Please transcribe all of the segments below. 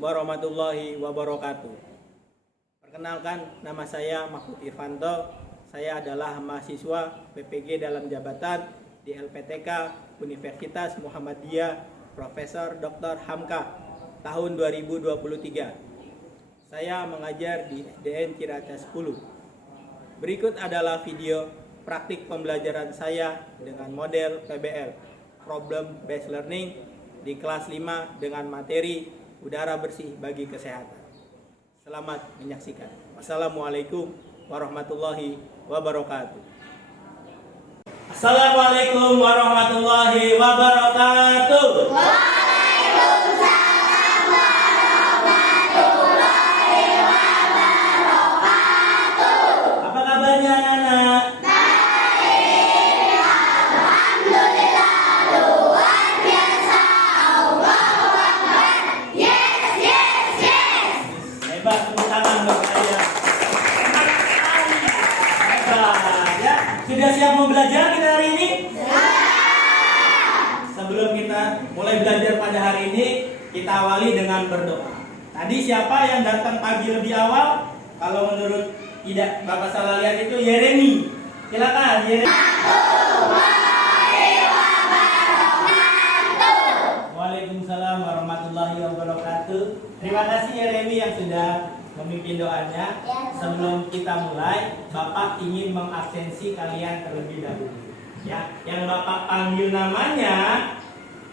warahmatullahi wabarakatuh. Perkenalkan, nama saya Mahfud Irfanto. Saya adalah mahasiswa PPG dalam jabatan di LPTK Universitas Muhammadiyah Profesor Dr. Hamka tahun 2023. Saya mengajar di SDN Ciracas 10. Berikut adalah video praktik pembelajaran saya dengan model PBL, Problem Based Learning, di kelas 5 dengan materi udara bersih bagi kesehatan. Selamat menyaksikan. Wassalamualaikum warahmatullahi wabarakatuh. Assalamualaikum warahmatullahi wabarakatuh. Waalaikumsalam warahmatullahi wabarakatuh. Apa kabarnya anak-anak? Baik, alhamdulillah, luar biasa. Allahu Akbar. Yes, yes, yes. Hebat, tepuk tangan buat saya. Hebat, ya. Sudah siap mau belajar kita hari ini? Sebelum kita mulai belajar pada hari ini, kita awali dengan berdoa. Tadi siapa yang datang pagi lebih awal? Kalau menurut tidak Bapak salah lihat itu Yeremi. Silakan Yeremi. Waalaikumsalam warahmatullahi wabarakatuh. Terima kasih Yeremi yang sudah memimpin doanya. Sebelum kita mulai, Bapak ingin mengabsensi kalian terlebih dahulu. Ya, yang Bapak panggil namanya,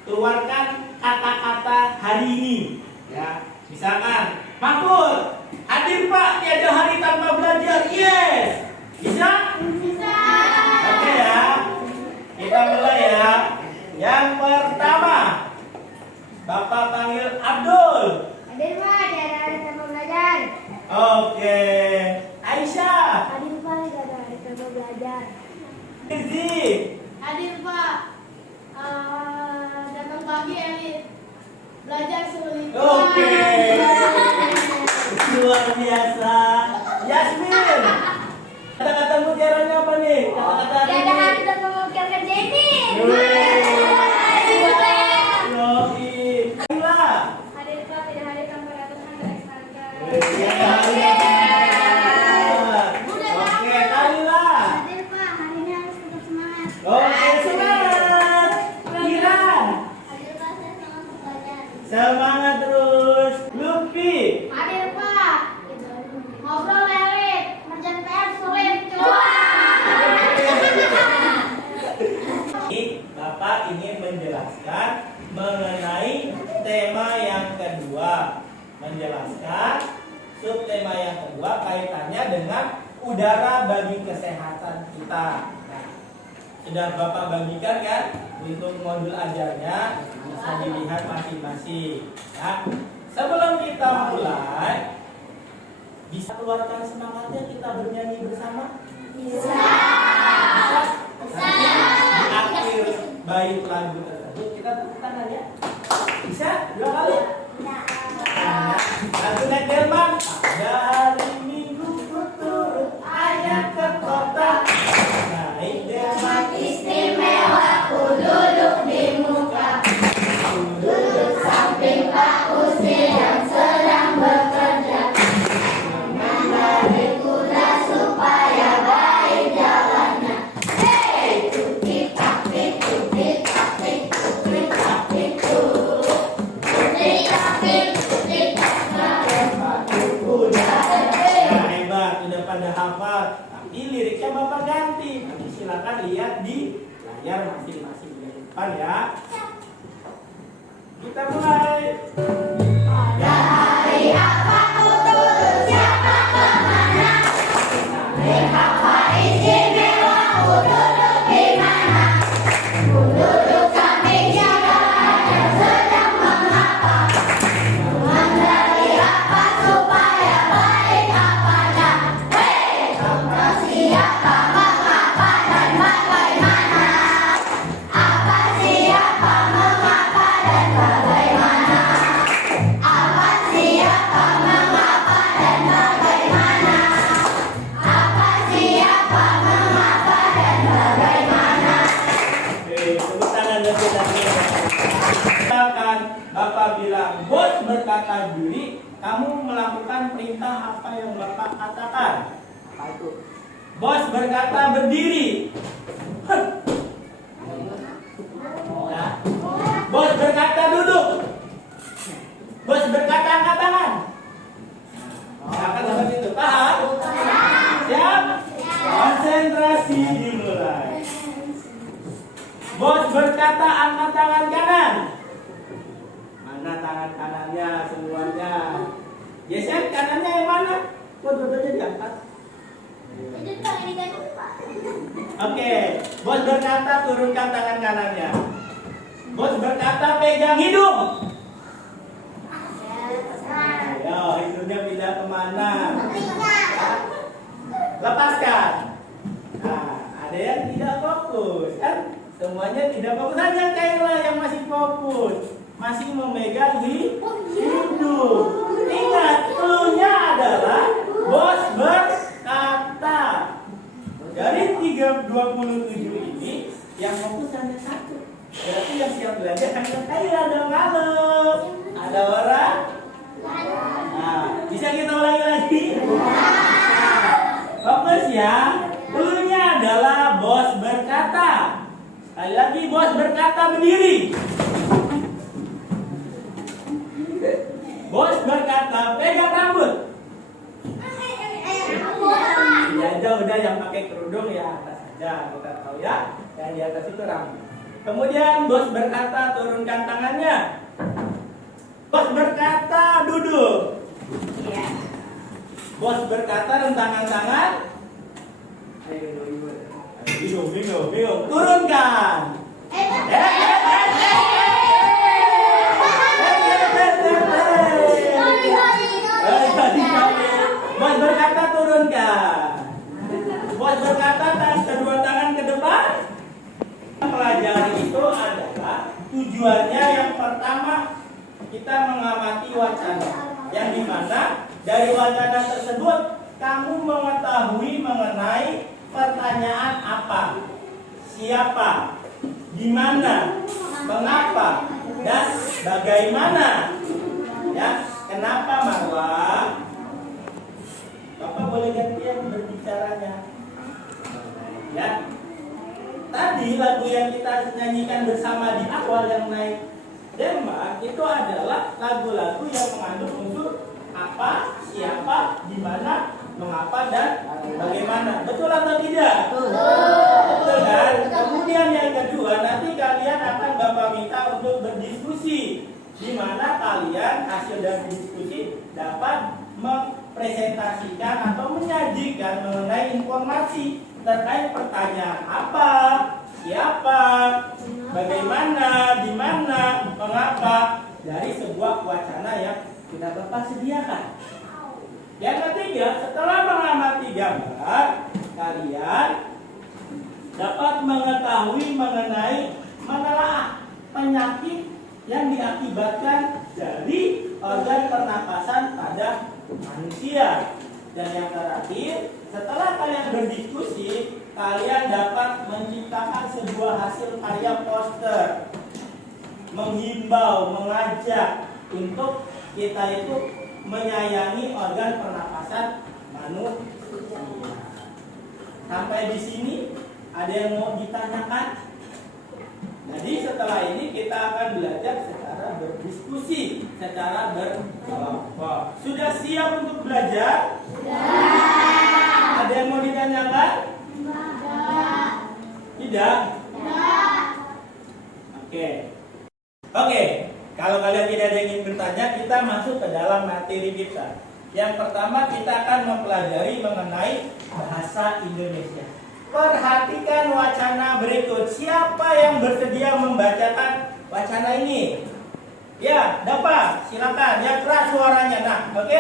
keluarkan kata-kata hari ini. Ya, misalkan, Mahfud, hadir Pak, tiada hari tanpa belajar. Yes, bisa? Bisa. Oke ya, kita mulai ya. Yang pertama, Bapak panggil Abdul. Hadir Pak, tiada hari tanpa belajar. Oke, Aisyah. Hadir Pak, tiada hari tanpa belajar. Rizky. Hadir Pak, datang pagi elit. Belajar sulit. Oke. Luar biasa. Yasmin. Kata-kata mutiaranya apa nih? Kata-kata hari Tiada ini. hari tanpa memikirkan Jenny. Yoi. Ayla. Hadir Pak, tidak hari tanpa datang Anda harga. Oke, Kalila. Hadir Pak, hari ini harus tetap semangat. Oke, semangat. Kira. Hadir Pak, saya sangat belajar. Semangat terus. Luffy. Hadir Pak, ngobrol elit, kerjaan PR sulit. Bapak ingin menjelaskan mengenai tema yang kedua. Menjelaskan subtema yang kedua kaitannya dengan udara bagi kesehatan kita. Nah, sudah Bapak bagikan kan untuk modul ajarnya, bisa dilihat masing-masing. Ya. Sebelum kita mulai, bisa keluarkan semangatnya kita bernyanyi bersama? Bisa. Bisa. Di akhir bait lagu tersebut kita tepuk tangan ya. Bisa? 2 kali? Lagu naik delman. Dari minggu ku turut ayah ke kota. Naik delman Istimewa, ku duduk di muka. Ku duduk samping Pak Usir yang sedang bekerja. Mengendarai kuda supaya baik jalannya. Hei, tutik-tapik, tutik-tapik, tutik-tapik, tutik-tapik, tutik-tapik, kuda. Nah, hebat, udah pada hafal. Tapi liriknya Bapak ganti. Nanti silakan lihat di layar masing-masing di depan ya. Kita mulai. Pada hari apa ku turut siapa kemana? Hari apa istimewa ku duduk di mana? Ku duduk samping siapa yang sedang mengapa? Mengendarai apa supaya baik apanya? Hei, contoh siapa, mengapa dan bagaimana? Apa siapa, mengapa dan bagaimana? apa yang Bapak katakan. Apa itu? Bos berkata berdiri. Ya. Bos berkata duduk. Bos berkata angkat tangan. Akan seperti itu. Paham? Siap? Konsentrasi dimulai. Bos berkata angkat tangan kanan. Mana tangan kanannya semuanya? Geser kanannya yang mana? Kok dua-duanya diangkat? Oke, bos berkata turunkan tangan kanannya. Bos berkata pegang hidung. Ayo, hidungnya pindah kemana? Lepaskan. Nah, ada yang tidak fokus kan? Semuanya tidak fokus. Hanya Kayla yang masih fokus, masih memegang hidung. Ingat, clue-nya adalah bos berkata. Dari 27 ini yang fokus hanya satu. Berarti yang siap belajar hanya Kayla dong. Halo. Ada orang? Nah, bisa kita ulangi lagi? Nah, fokus ya. Clue-nya adalah bos berkata. Sekali lagi bos berkata berdiri. Bos berkata pegang rambut. Ya udah yang pakai kerudung ya atas saja, kita tahu ya. Yang di atas itu rambut. Kemudian bos berkata turunkan tangannya. Bos berkata duduk. Bos berkata rentangkan tangan. Ayo, bingung. Turunkan. Bos berkata turunkan. Bos berkata kedua tangan ke depan. Pelajari itu adalah tujuannya yang pertama kita mengamati wacana. Yang dimana dari wacana tersebut kamu mengetahui mengenai pertanyaan apa, siapa, di mana, mengapa, dan bagaimana. Ya, kenapa Marwa? Bapak boleh gantian berbicaranya. Ya. Tadi lagu yang kita nyanyikan bersama di awal yang naik Denmark itu adalah lagu-lagu yang mengandung unsur apa, siapa, di mana, mengapa, dan bagaimana. Betul atau tidak? Betul kan? Kemudian yang kedua, nanti kalian akan Bapak minta untuk berdiskusi, di mana kalian hasil dari diskusi dapat mempresentasikan atau menyajikan mengenai informasi terkait pertanyaan apa, siapa, bagaimana, di mana, mengapa dari sebuah wacana yang sudah Bapak sediakan. Yang ketiga, setelah mengamati gambar, kalian dapat mengetahui mengenai menelaah penyakit yang diakibatkan dari organ pernapasan pada manusia. Dan yang terakhir, setelah kalian berdiskusi, kalian dapat menciptakan sebuah hasil karya poster, menghimbau, mengajak untuk kita itu menyayangi organ pernapasan manusia. Sampai di sini ada yang mau ditanyakan? Jadi setelah ini kita akan belajar secara berdiskusi, secara berkelompok. Sudah siap untuk belajar? Ada yang mau ditanyakan? Tidak? Oke. Kalau kalian tidak ada yang ingin bertanya, kita masuk ke dalam materi kita. Yang pertama kita akan mempelajari mengenai bahasa Indonesia. Perhatikan wacana berikut. Siapa yang bersedia membacakan wacana ini? Ya, dapat. Silakan. Ya, keras suaranya. Nah, oke?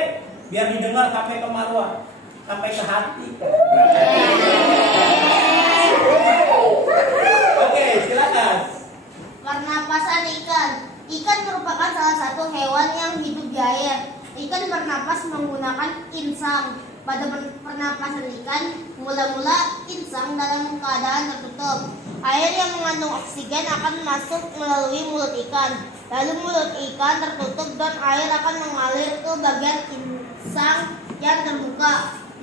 Biar didengar sampai ke marwah, sampai ke hati. Oke, silakan. Pernapasan ikan. Ikan merupakan salah satu hewan yang hidup di air. Ikan bernapas menggunakan insang. Pada pernapasan ikan, mula-mula insang dalam keadaan tertutup. Air yang mengandung oksigen akan masuk melalui mulut ikan. Lalu mulut ikan tertutup dan air akan mengalir ke bagian insang yang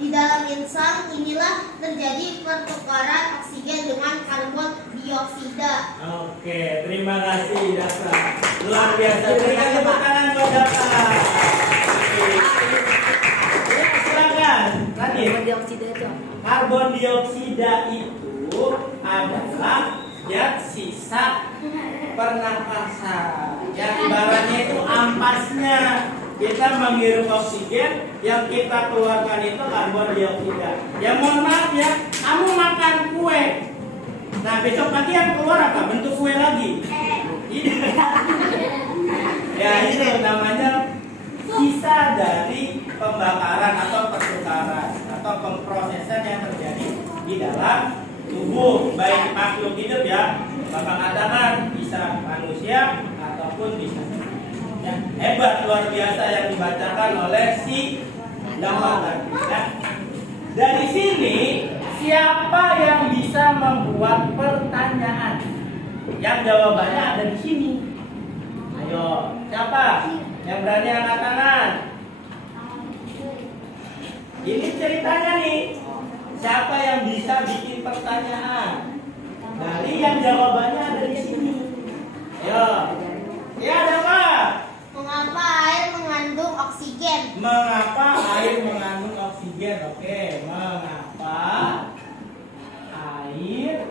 Di dalam insang inilah terjadi pertukaran oksigen dengan karbon dioksida. Oke, terima kasih Daka. Luar biasa. Berikan tepuk tangan buat Daka. Oke. Ya, silakan. Lanjut. Karbon dioksida itu apa? Karbon dioksida itu adalah zat sisa pernapasan. Ya, ibaratnya itu ampasnya. Kita menghirup oksigen, yang kita keluarkan itu karbon dioksida. Ya mohon maaf ya, kamu makan kue. Nah besok pagi yang keluar apa? Bentuk kue lagi. Ya itu namanya sisa dari pembakaran atau pertukaran atau pemprosesan yang terjadi di dalam tubuh baik makhluk hidup ya. Bapak katakan bisa manusia ataupun bisa ya, hebat luar biasa yang dibacakan oleh si Dahlan. Ya. Dari sini siapa yang bisa membuat pertanyaan? Yang jawabannya ada di sini. Ayo, siapa yang berani angkat tangan? Ini ceritanya nih. Siapa yang bisa bikin pertanyaan? Dari yang jawabannya ada di sini. Ayo. Ya, ada apa? Mengapa air mengandung oksigen? Mengapa air mengandung oksigen? Oke, mengapa air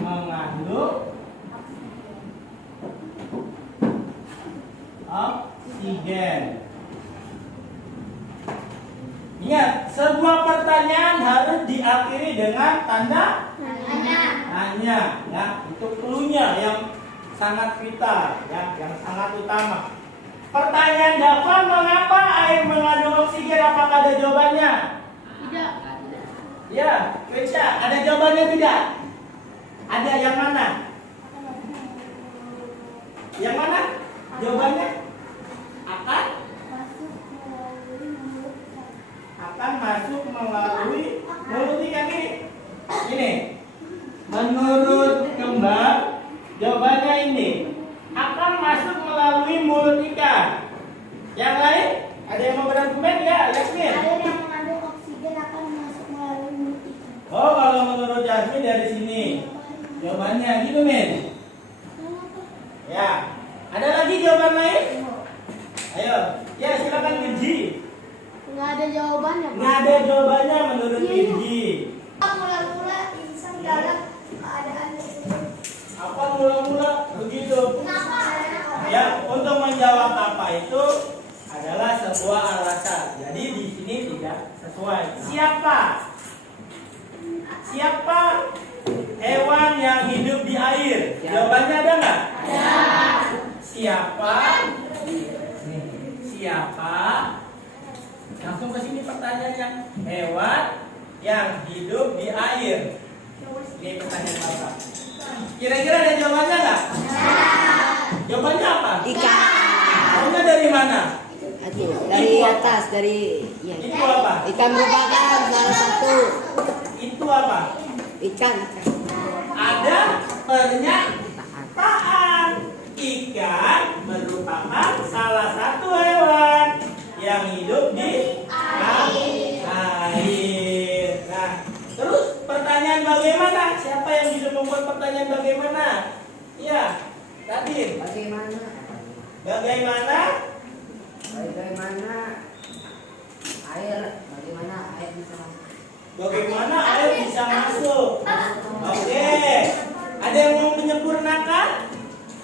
mengandung oksigen? Ingat, sebuah pertanyaan harus diakhiri dengan tanda tanya. Ya, itu cluenya yang sangat vital, ya, yang sangat utama. Pertanyaan Dava, mengapa air mengandung oksigen? Apakah ada jawabannya? Tidak. Ya, Keisha, ada jawabannya tidak? Ada yang mana? Yang mana? Jawabannya? Akan masuk melalui mulut ikan ini. Ini. Menurut Kembang, jawabannya ini akan masuk melalui mulut ikan. Yang lain? Ada yang mau berargumen ya? Yasmin? Air yang mengandung oksigen akan masuk melalui mulut ikan. Oh, kalau menurut Yasmin dari sini. Jawabannya gitu, Min. Ya. Ada lagi jawaban lain? Ayo. Ya, silakan Mirji. Nggak ada jawabannya, Pak. Nggak ada jawabannya menurut Mirji. Mula-mula insang dalam keadaan Apa mula-mula begitu? Kenapa? Ya, untuk menjawab apa itu adalah sebuah alasan. Jadi di sini tidak sesuai. Siapa? Siapa hewan yang hidup di air? Jawabannya ada nggak? Ada. Siapa? Siapa? Langsung ke sini pertanyaannya. Hewan yang hidup di air. Ini pertanyaan Bapak. Kira-kira ada jawabannya nggak? Jawabannya apa? Ikan. Tahunya dari mana? Aduh, dari atas, dari ya. Itu apa? Ikan merupakan salah satu Itu apa? ikan. Ada pernyataan. Ikan merupakan salah satu hewan yang hidup di air. Nah, terus pertanyaan bagaimana? Siapa yang bisa membuat pertanyaan bagaimana? Iya, tadi. Bagaimana? Bagaimana? Bagaimana air bisa masuk? Bagaimana air bisa masuk? Oke. Ada yang mau menyempurnakan?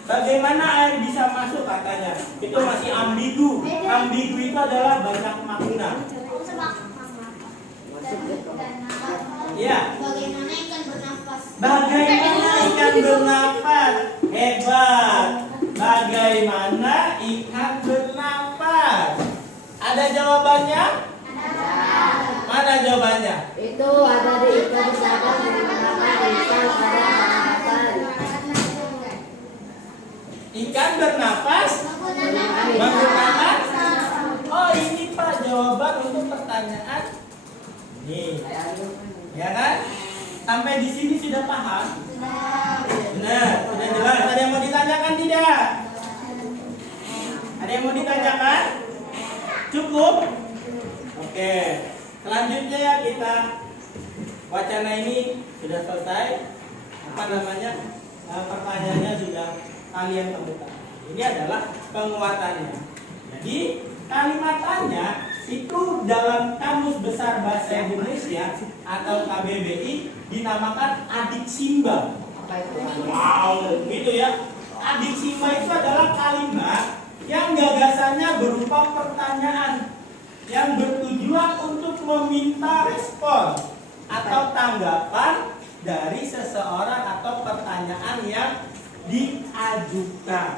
Bagaimana air bisa masuk katanya? Itu masih ambigu. Ambigu itu adalah banyak makna. Masuk ke Iya. Bagaimana ikan bernafas? Bagaimana ikan bernafas? Hebat. Bagaimana ikan bernafas? Ada jawabannya? Mana jawabannya? itu ada di ikan bersama menggunakan ikan pada pernapasan. Ikan bernafas menggunakan. Oh, ini Pak jawaban untuk pertanyaan. Nih, ya kan? Sampai di sini sudah paham? Benar, sudah jelas. Ada yang mau ditanyakan tidak? Ada yang mau ditanyakan? Cukup? Oke. Selanjutnya ya kita wacana ini sudah selesai. Apa namanya? Pertanyaannya sudah kalian temukan. Ini adalah penguatannya. Jadi kalimat tanya itu dalam Kamus Besar Bahasa Indonesia atau KBBI dinamakan adiksimba. Apa itu? Wow, gitu ya. Adiksimba itu adalah kalimat yang gagasannya berupa pertanyaan yang bertujuan untuk meminta respon atau tanggapan dari seseorang atau pertanyaan yang diajukan.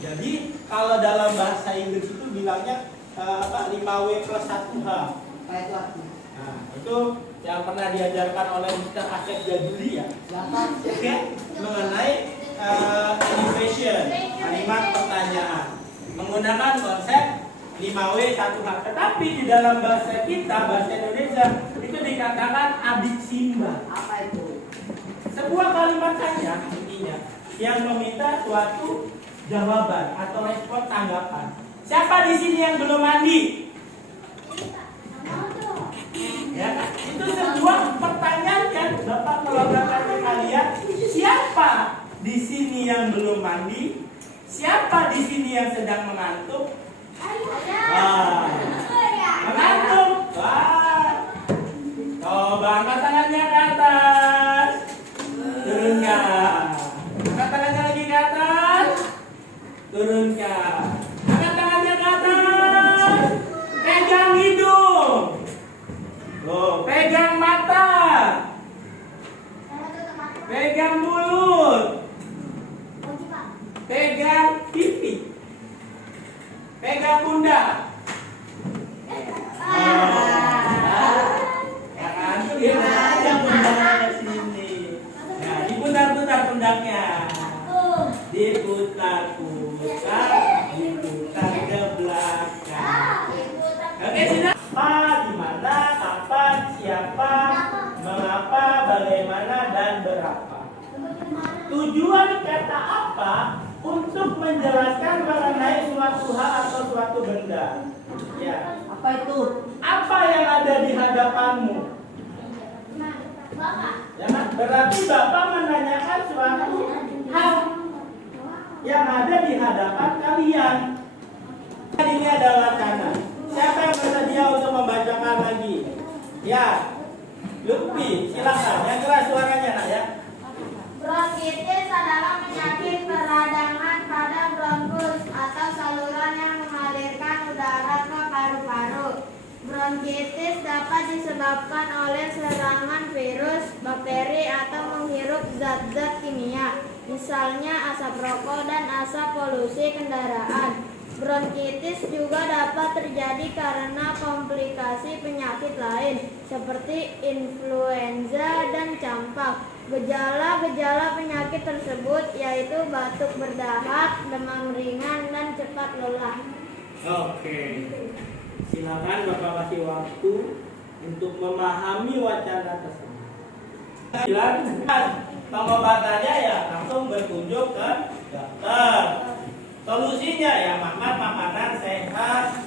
Jadi kalau dalam bahasa Inggris itu bilangnya 5W plus 1H. Apa itu artinya? Nah, itu yang pernah diajarkan oleh Mr. Asep Jaduli ya. Oke, mengenai innovation, kalimat pertanyaan menggunakan konsep 5W 1H. Tetapi di dalam bahasa kita, bahasa Indonesia itu dikatakan adiksimba. Apa itu? Sebuah kalimat tanya intinya yang meminta suatu jawaban atau respon tanggapan. Siapa di sini yang belum mandi? Ya, itu sebuah pertanyaan kan, Bapak kalau bertanya kalian, siapa di sini yang belum mandi? Siapa di sini yang sedang mengantuk? Mengantuk. Wah. Coba angkat tangannya ke atas. Turunkan. Angkat tangannya lagi ke atas. Turunkan. Angkat tangannya ke atas. Pegang hidung. Loh, pegang mata. Pegang mulut. Pegang pipi. Pegang pundak. Ya kan? Aja pundaknya ke sini. Nah, diputar-putar pundaknya. Diputar-putar, diputar ke belakang. Oke, sudah. Apa, di mana, kapan, siapa, mengapa, bagaimana, dan berapa. Tujuan kata apa untuk menjelaskan mengenai suatu hal atau suatu benda. Ya. Apa itu? Apa yang ada di hadapanmu? Ya, berarti Bapak menanyakan suatu hal yang ada di hadapan kalian. Ini adalah wacana. Siapa yang bersedia untuk membacakan lagi? Ya, Lutfi, silakan. Yang keras suaranya, nak ya. Bronkitis adalah penyakit peradangan pada bronkus atau saluran yang mengalirkan udara ke paru-paru. Bronkitis dapat disebabkan oleh serangan virus, bakteri, atau menghirup zat-zat kimia, misalnya asap rokok dan asap polusi kendaraan. Bronkitis juga dapat terjadi karena komplikasi penyakit lain seperti influenza dan campak. Gejala-gejala penyakit tersebut yaitu batuk berdahak, demam ringan, dan cepat lelah. Oke. Silakan Bapak kasih waktu untuk memahami wacana tersebut. Silakan pengobatannya ya langsung berkunjung ke dokter. Solusinya ya makan makanan sehat.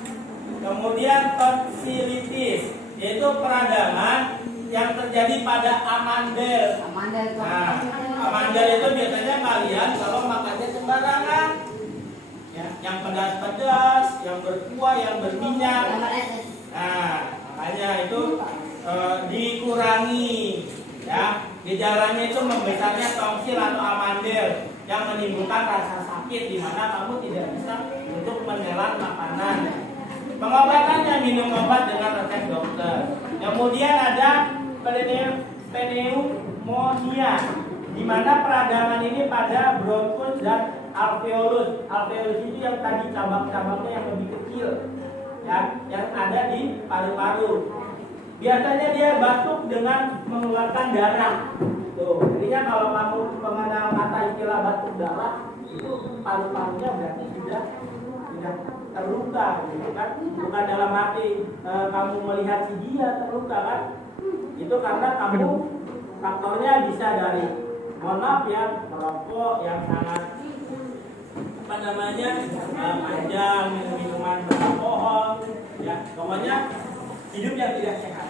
Kemudian tonsilitis yaitu peradangan yang terjadi pada amandel. Amandel itu Nah, apa? amandel itu biasanya kalian kalau makannya sembarangan. Ya, yang pedas-pedas, yang berkuah, yang berminyak. Nah, makanya itu dikurangi. Ya, gejalanya itu membesarnya tongsil atau amandel yang menimbulkan rasa sakit di mana kamu tidak bisa untuk menelan makanan. Pengobatannya minum obat dengan resep dokter. Kemudian ada pneumonia, di mana peradangan ini pada bronkus dan alveolus. Alveolus itu yang tadi cabang-cabangnya yang lebih kecil, ya, yang ada di paru-paru. Biasanya dia batuk dengan mengeluarkan darah. Tuh, artinya kalau kamu mengenal kata istilah batuk darah, itu paru-parunya berarti sudah terluka, gitu kan? Bukan dalam arti kamu melihat si dia terluka kan? Itu karena kamu faktornya bisa dari, mohon maaf ya, merokok yang sangat panjang, minum minuman beralkohol, ya, pokoknya hidup yang tidak sehat.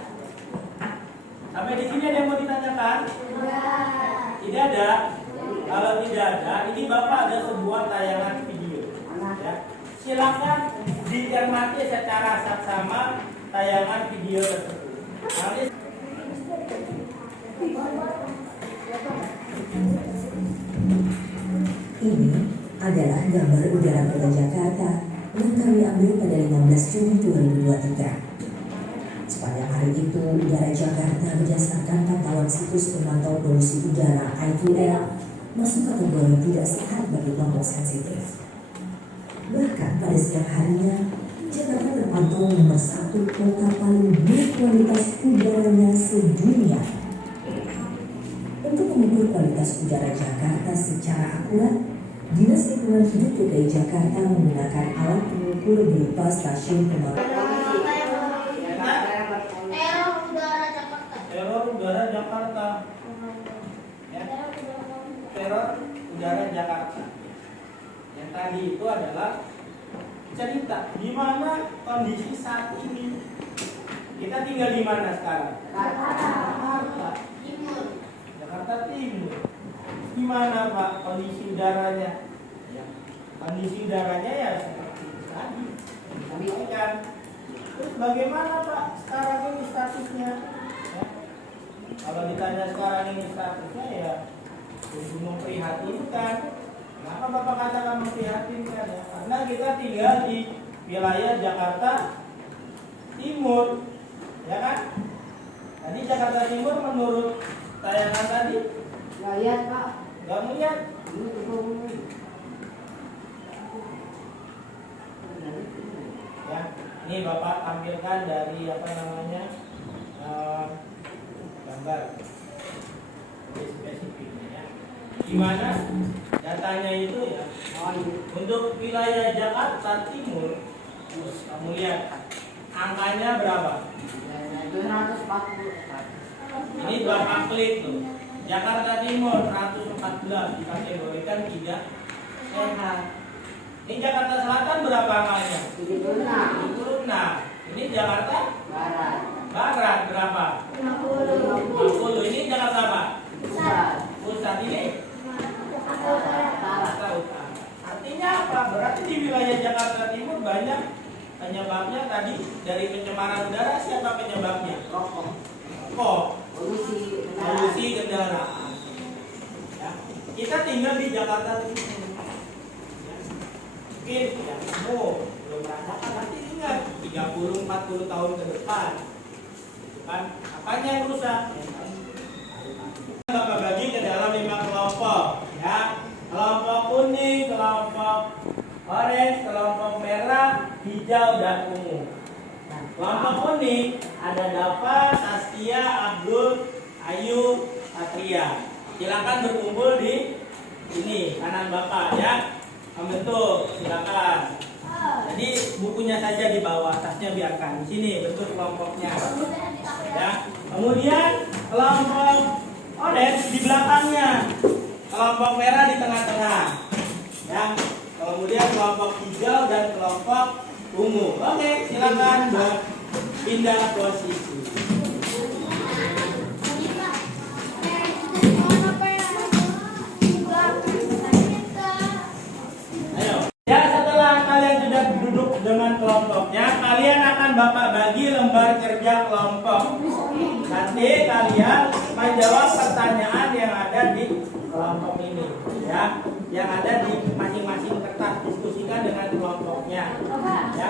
Sampai di sini ada yang mau ditanyakan? Tidak ada. Kalau tidak ada, ini Bapak ada sebuah tayangan video. Ya. Silakan dicermati secara saksama tayangan video tersebut. Nanti Ini adalah gambar udara kota Jakarta yang kami ambil pada 15 Juni 2023. Sepanjang hari itu, udara Jakarta berdasarkan pantauan situs pemantau polusi udara I2L masuk kategori tidak sehat bagi kelompok sensitif. Bahkan pada siang harinya, Jakarta terpantau nomor 1 kota paling buruk kualitas udaranya sedunia. Untuk mengukur kualitas udara Jakarta secara akurat, Dinas Lingkungan Hidup DKI Jakarta menggunakan alat pengukur berupa stasiun pemantau. teror udara Jakarta. Ya. Teror udara Jakarta. Yang tadi itu adalah cerita di mana kondisi saat ini. Kita tinggal di mana sekarang? Jakarta Timur. Gimana Pak kondisi udaranya? Ya, kondisi udaranya ya seperti tadi disampaikan. Terus bagaimana Pak sekarang ini statusnya? Ya. Kalau ditanya sekarang ini statusnya ya sungguh memprihatinkan. Kenapa Bapak katakan memprihatinkan? Ya, karena kita tinggal di wilayah Jakarta Timur, ya kan? Tadi Jakarta Timur menurut tayangan tadi Nggak lihat Pak. nggak melihat. Ya, ini Bapak tampilkan dari apa namanya gambar lebih spesifiknya ya. Gimana datanya itu ya? Untuk wilayah Jakarta Timur, kamu lihat angkanya berapa? 240. Ini Bapak klik tuh. Jakarta Timur 114 dikategorikan tidak sehat. Ini Jakarta Selatan berapa angkanya? 76. Ini Jakarta Barat berapa? 50. Ini Jakarta apa? Pusat ini? Jakarta Utara. Artinya apa? Berarti di wilayah Jakarta Timur banyak penyebabnya tadi dari pencemaran udara. Siapa penyebabnya? Rokok. Polusi kendaraan. Ya. Kita tinggal di Jakarta Timur. Ya. Mungkin ya kamu belum merasakan, nanti ingat 30-40 tahun ke depan. Kan apanya yang rusak? Bapak bagi ke dalam 5 kelompok. Ya. Kelompok kuning, kelompok orange, kelompok merah, hijau dan ungu. Kelompok kuning ada Dava, Saskia, Abdul, Ayu, Satria. Silakan berkumpul di sini kanan Bapak ya. Membentuk, silakan. Jadi bukunya saja di bawah, tasnya biarkan di sini bentuk kelompoknya. Ya. Kemudian kelompok orange di belakangnya, kelompok merah di tengah-tengah. Ya. Kemudian kelompok hijau dan kelompok ungu. Oke, silakan pindah posisi. Ayo. Ya, setelah kalian sudah duduk dengan kelompoknya, kalian akan Bapak bagi lembar kerja kelompok. Nanti kalian menjawab pertanyaan yang ada di kelompok ini, ya, yang ada di masing-masing kertas. Diskusikan dengan kelompoknya, ya.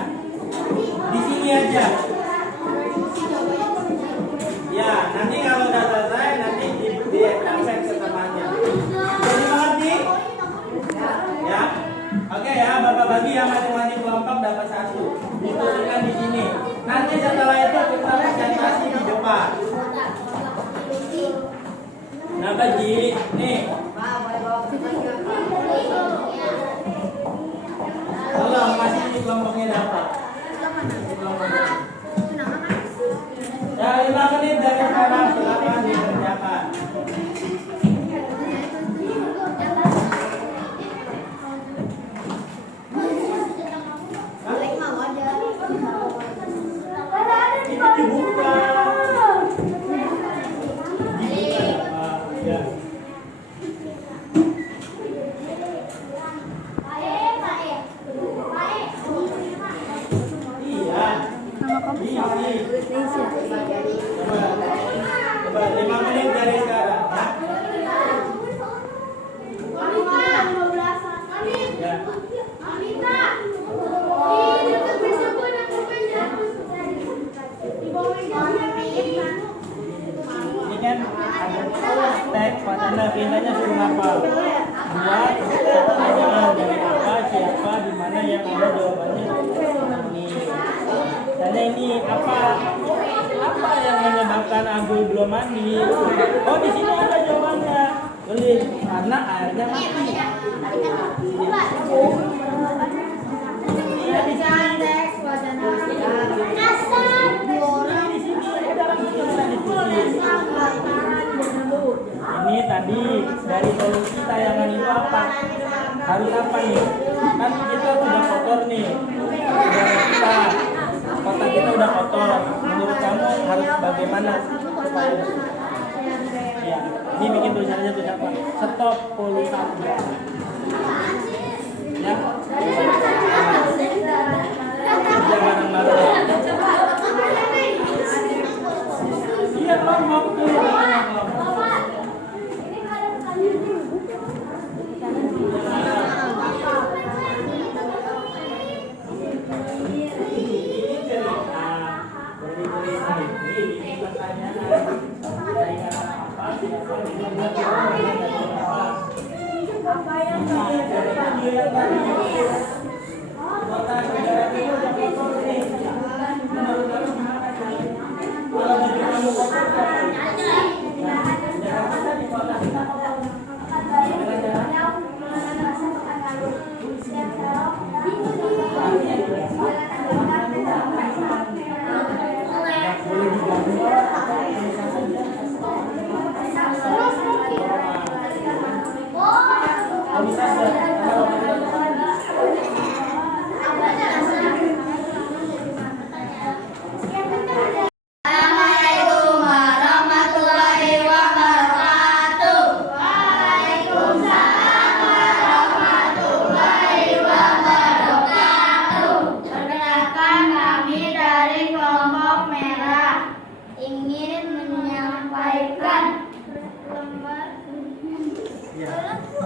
Di sini aja. Ya, nanti kalau udah selesai nanti di absen ke temannya. Jadi mengerti? Ya. Oke ya, Bapak bagi ya masing-masing kelompok dapat 1. Diskusikan di sini. Nanti setelah itu kita presentasi di depan. Kenapa Ji? Nih. Tolong masih di kelompoknya dapat. Ya 5 menit dari sekarang silakan dikerjakan. Ini teks Pak Chandra, perintahnya suruh ngapal. Buat pertanyaan dari apa, siapa, di mana yang ada jawabannya ini. Tanya ini apa yang menyebabkan Agul belum mandi? Oh, di sini ada jawabannya. Tulis karena airnya mati. Iya di sini. Ini tadi dari solusi tayangan itu apa? Harus apa nih? Kan kita udah kotor nih. Kotak kita udah kotor. Menurut kamu harus bagaimana? Ya, ini bikin tulisannya tuh apa? Stop polusi. Ya. Kerja bareng-bareng. Iya, ngomong tuh.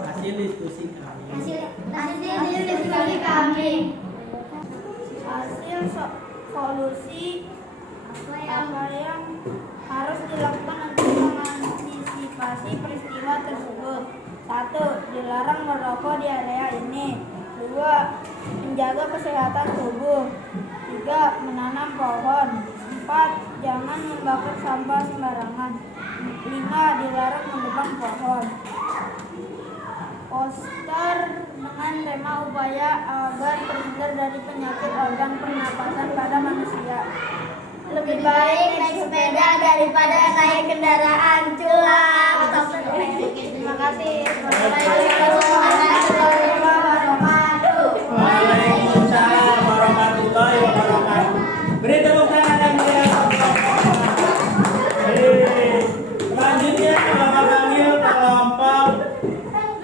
Hasil diskusi kami. Hasil solusi apa yang harus dilakukan untuk mengantisipasi peristiwa tersebut. 1. Dilarang merokok di area ini. 2. Menjaga kesehatan tubuh. 3. Menanam pohon. 4. Jangan membakar sampah sembarangan. 5. Dilarang menebang pohon. Poster dengan tema upaya agar terhindar dari penyakit organ pernapasan pada manusia. Lebih baik naik sepeda daripada naik kendaraan. Cuap. Terima kasih. Waalaikumsalam warahmatullahi wabarakatuh. Beri tepuk tangan yang meriah. Selanjutnya kita panggil kelompok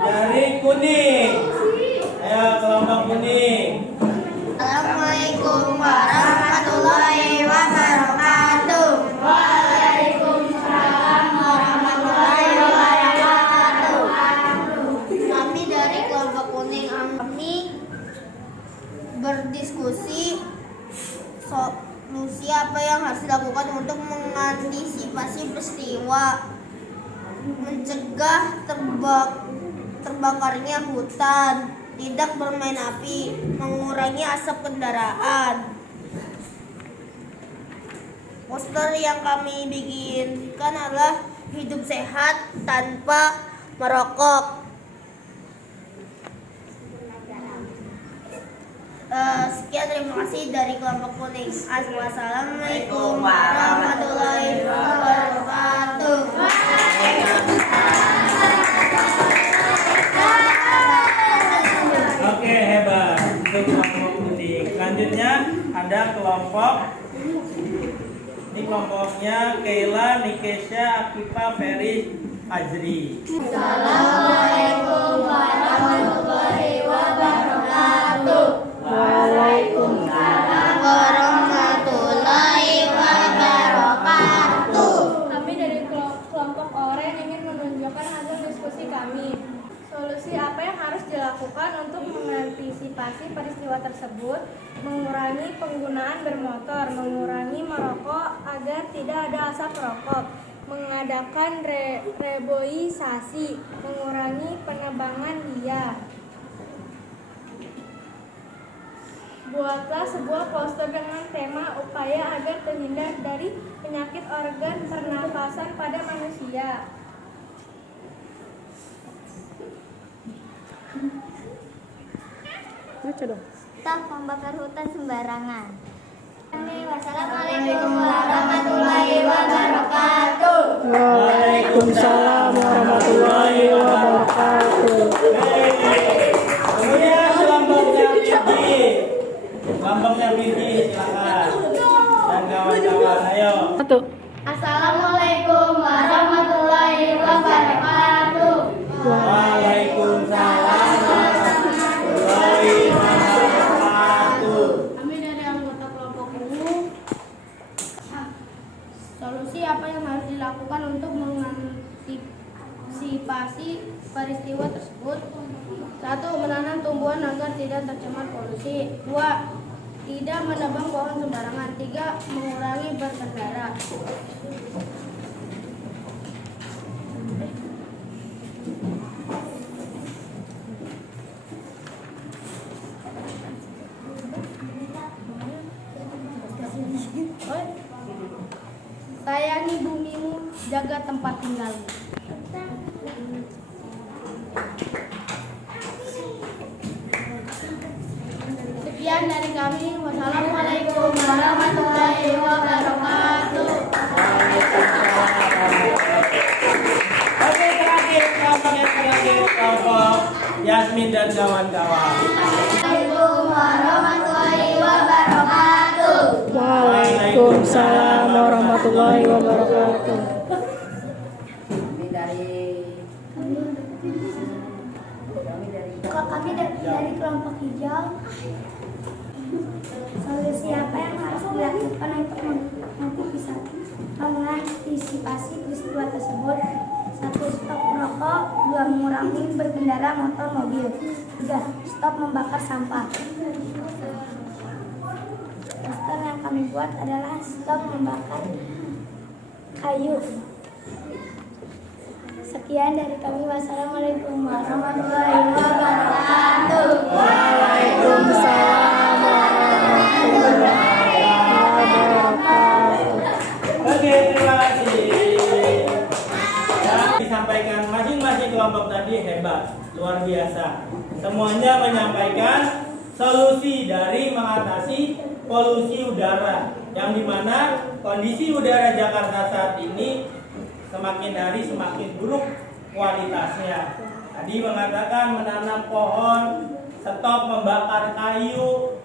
dari kuning. Ayo kelompok kuning. Assalamualaikum warahmatullahi wabarakatuh. Waalaikumsalam warahmatullahi wabarakatuh. Kami dari kelompok kuning, kami berdiskusi solusi apa yang harus dilakukan untuk mengantisipasi peristiwa mencegah terbakarnya hutan, tidak bermain api, mengurangi asap kendaraan. Poster yang kami bikinkan adalah hidup sehat tanpa merokok. Sekian, terima kasih dari kelompok kuning. Wassalamualaikum warahmatullahi wabarakatuh. Oke, hebat. Itu kelompok kuning. Selanjutnya ada kelompok. Ini kelompoknya Keila, Nikesha, Akifa, Feris, Azri. Assalamualaikum warahmatullahi wabarakatuh. Waalaikumsalam warahmatullahi wabarakatuh. Kami dari kelompok Oren ingin menunjukkan hasil diskusi kami. Solusi apa yang harus dilakukan untuk mengantisipasi peristiwa tersebut? Mengurangi penggunaan bermotor, mengurangi merokok agar tidak ada asap rokok, mengadakan reboisasi, mengurangi penebangan liar. Buatlah sebuah poster dengan tema upaya agar terhindar dari penyakit organ pernapasan pada manusia. Stop membakar hutan sembarangan. Wassalamualaikum warahmatullahi wabarakatuh. Waalaikumsalam warahmatullahi wabarakatuh. Kemudian kelompoknya Fiji. Kelompoknya Fiji silakan. Dan kawan-kawan ayo. Assalamualaikum warahmatullahi wabarakatuh. Waalaikumsalam warahmatullahi wabarakatuh. Kami dari anggota kelompok ungu. Solusi apa yang harus dilakukan untuk mengantisipasi peristiwa tersebut? 1. Menanam tumbuhan agar tidak tercemar polusi. 2. Tidak menebang pohon sembarangan. 3. Mengurangi berkendara. Sayangi bumimu, jaga tempat tinggalmu. Sekian dari kami. Wassalamualaikum warahmatullahi wabarakatuh. Oke, terakhir kelompok Yasmin dan kawan-kawan. Assalamualaikum warahmatullahi wabarakatuh. Waalaikumsalam warahmatullahi wabarakatuh. Kami dari kelompok hijau. Solusi apa yang harus dilakukan untuk mengantisipasi peristiwa tersebut? 1. Stop merokok. 2. Mengurangi berkendara motor mobil. 3. Stop membakar sampah. Poster yang kami buat adalah stop membakar kayu. Sekian dari kami. Wassalamualaikum warahmatullahi wabarakatuh. Waalaikumsalam warahmatullahi wabarakatuh. Oke, terima kasih. Ya, disampaikan masing-masing kelompok tadi hebat, luar biasa. Semuanya menyampaikan solusi dari mengatasi polusi udara, yang dimana kondisi udara Jakarta saat ini semakin hari semakin buruk kualitasnya. Tadi mengatakan menanam pohon, stop membakar kayu,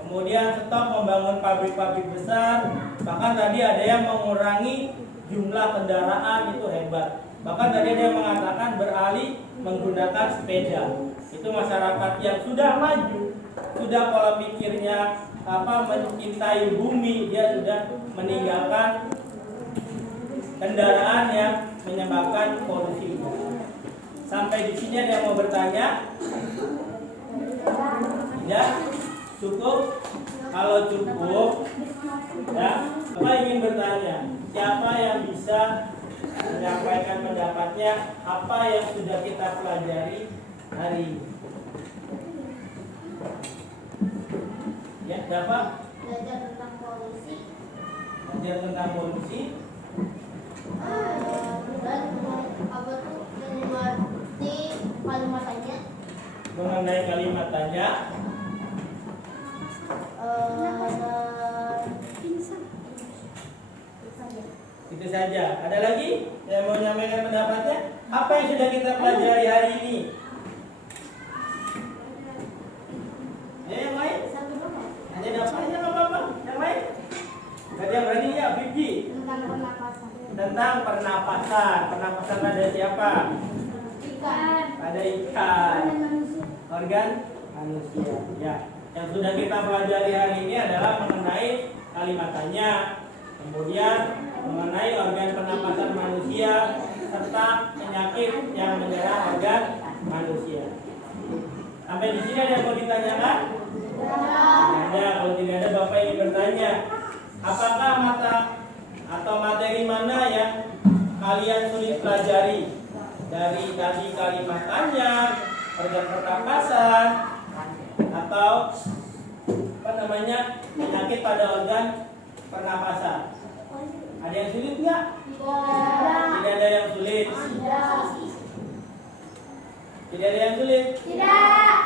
kemudian stop membangun pabrik-pabrik besar. Bahkan tadi ada yang mengurangi jumlah kendaraan, itu hebat. Bahkan tadi ada yang mengatakan beralih menggunakan sepeda. Itu masyarakat yang sudah maju, sudah pola pikirnya mencintai bumi, dia sudah meninggalkan kendaraan yang menyebabkan polusi udara. Sampai di sini ada yang mau bertanya? Tidak? Cukup? Kalau cukup, ya, Bapak ingin bertanya, siapa yang bisa menyampaikan pendapatnya apa yang sudah kita pelajari hari ini? Ya, siapa? Belajar tentang polusi. Belajar tentang polusi. Dan apa tuh mengerti kalimatnya. Mengenai kalimat tanya. Itu saja. Ada lagi yang mau menyampaikan pendapatnya? Apa yang sudah kita pelajari hari ini? Ya, yang lain? Hanya dapatnya apa-apa? Yang lain? Gak ada yang berani ya, Bibi? Tentang pernapasan. Tentang pernapasan. Pernapasan pada siapa? Ikan. Pada ikan. Organ manusia. Ya. Yang sudah kita pelajari hari ini adalah mengenai kalimat tanya, kemudian mengenai organ pernapasan manusia serta penyakit yang menyerang organ manusia. Sampai di sini ada yang mau ditanyakan? Ada. Kalau tidak ada, Bapak ingin bertanya, apakah mata atau materi mana yang kalian sulit pelajari dari tadi kalimat tanya, organ pernapasan, atau penyakit pada organ pernapasan. Ada yang sulit nggak? Tidak ada yang sulit. Tidak ada yang sulit.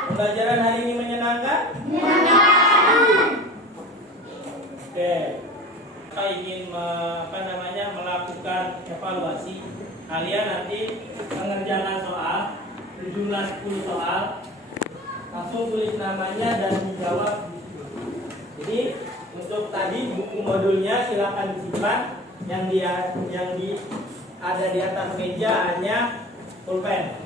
Pembelajaran hari ini menyenangkan? Oke. Kita ingin melakukan evaluasi. Kalian nanti mengerjakan soal berjumlah 10 soal. Langsung tulis namanya dan menjawab. Jadi untuk tadi buku modulnya silakan disimpan. Yang ada di atas meja hanya pulpen.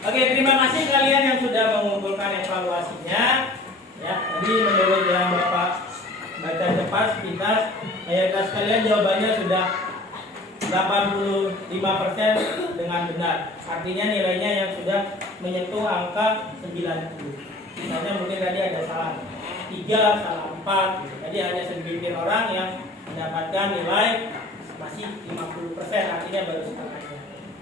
Oke, terima kasih kalian yang sudah mengumpulkan evaluasinya. Ya, tadi menurut yang Bapak baca cepat pintas, mayoritas kalian jawabannya sudah 85% dengan benar. Artinya nilainya yang sudah menyentuh angka 90. Misalnya mungkin tadi ada salah 3, salah 4. Jadi hanya segelintir orang yang mendapatkan nilai masih 50%, artinya baru setengahnya.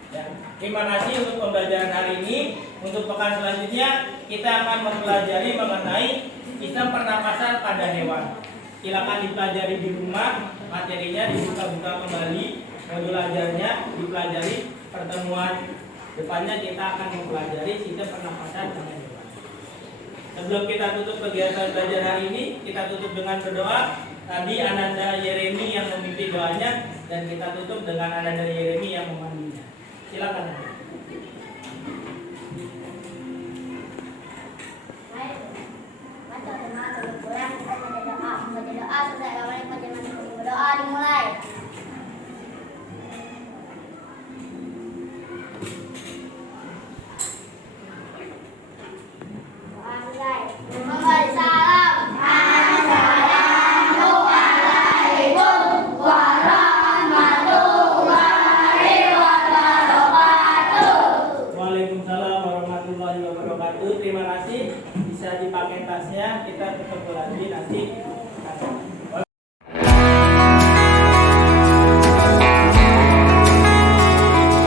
Ya. Terima kasih untuk pembelajaran hari ini. Untuk pekan selanjutnya kita akan mempelajari mengenai sistem pernapasan pada hewan. Silakan dipelajari di rumah, materinya dibuka-buka kembali, modul ajarnya dipelajari. Pertemuan depannya kita akan mempelajari sistem pernapasan pada hewan. Sebelum kita tutup kegiatan belajar hari ini, kita tutup dengan berdoa. Tadi Ananda Yeremi yang memimpin doanya, dan kita tutup dengan Ananda Yeremi yang memandunya. Silakan. Doa dimulai. Muhammad salam. Assalamualaikum warahmatullahi wabarakatuh. Waalaikumsalam warahmatullahi wabarakatuh. Terima kasih. Bisa dipakai tasnya. Kita ketemu lagi nanti.